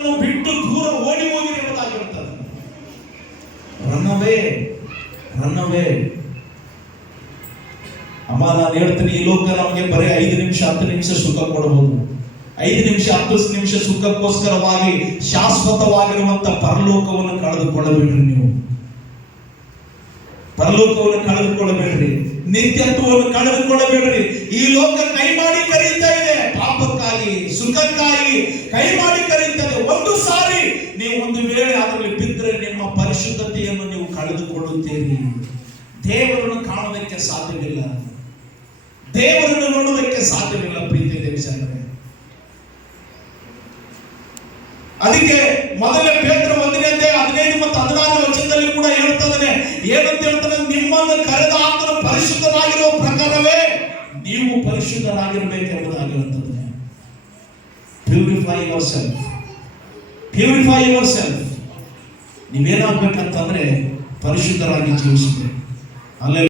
ಬಿಟ್ಟು ದೂರ ಓಡಿ ಹೋಗಿರಿ ಎಂಬುದಾಗಿರುತ್ತದೆ. ರನ್ನವೇ ರನ್ನವೇ. ಅಮ್ಮ, ನಾನು ಹೇಳ್ತೀನಿ, ಈ ಲೋಕ ನಮಗೆ ಬರೀ 5 ನಿಮಿಷ 10 ನಿಮಿಷ ಸುಖ ಕೊಡಬಹುದು. 5 ನಿಮಿಷ 10 ನಿಮಿಷ ಸುಖಕ್ಕೋಸ್ಕರವಾಗಿ ಶಾಶ್ವತವಾಗಿರುವಂತ ಪರಲೋಕವನ್ನು ಕಳೆದುಕೊಳ್ಳಬೇಡ್ರಿ. ನೀವು ಪರಲೋಕವನ್ನು ಕಳೆದುಕೊಳ್ಳಬೇಡ್ರಿ, ನಿತ್ಯತ್ವವನ್ನು ಕಳೆದುಕೊಳ್ಳಬೇಡ್ರಿ. ಈ ಲೋಕ ಕೈ ಮಾಡಿ ಕರೀತಾ ಇದೆ, ಪಾಪಕ್ಕಾಗಿ ಸುಖಕ್ಕಾಗಿ ಕೈ ಮಾಡಿ ಕರೀತದೆ. ಒಂದು ಸಾರಿ ನೀವು ಒಂದು ವೇಳೆ ಅದರಲ್ಲಿ ಬಿದ್ದರೆ ನಿಮ್ಮ ಪರಿಶುದ್ಧತೆಯನ್ನು ನೀವು ಕಳೆದುಕೊಳ್ಳುತ್ತೀರಿ. ದೇವರನ್ನು ಕಾಣುವುದಕ್ಕೆ ಸಾಧ್ಯವಿಲ್ಲ, ದೇವರನ್ನು ನೋಡುವುದಕ್ಕೆ ಸಾಧ್ಯವಿಲ್ಲ. ಪ್ರೀತಿ ದೇವಜನರೇ, ಅದಕ್ಕೆ ಮೊದಲೇ ಪೇತ್ರ 1ನೇ ಅಧ್ಯಾಯ 15 ಮತ್ತು 16 ವಚನದಲ್ಲಿ ಕೂಡ ಹೇಳ್ತಾನೆ. ಏನಂತ ಹೇಳ್ತಾನೆ? ನಿಮ್ಮನ್ನು ಕರೆದ ಆತನ ಪರಿಶುದ್ಧರಾಗಿರುವ ಪ್ರಕಾರವೇ ನೀವು ಪರಿಶುದ್ಧರಾಗಿರಬೇಕೆಂಬುದಾಗಿ ಹೇಳ್ತಾನೆ. Purify yourself, purify yourself. ನೀವೇನಾಗಬೇಕಂತಂದ್ರೆ ಪರಿಶುದ್ಧರಾಗಿ ಜೀವಿಸಬೇಕು. ಅಲ್ಲೇ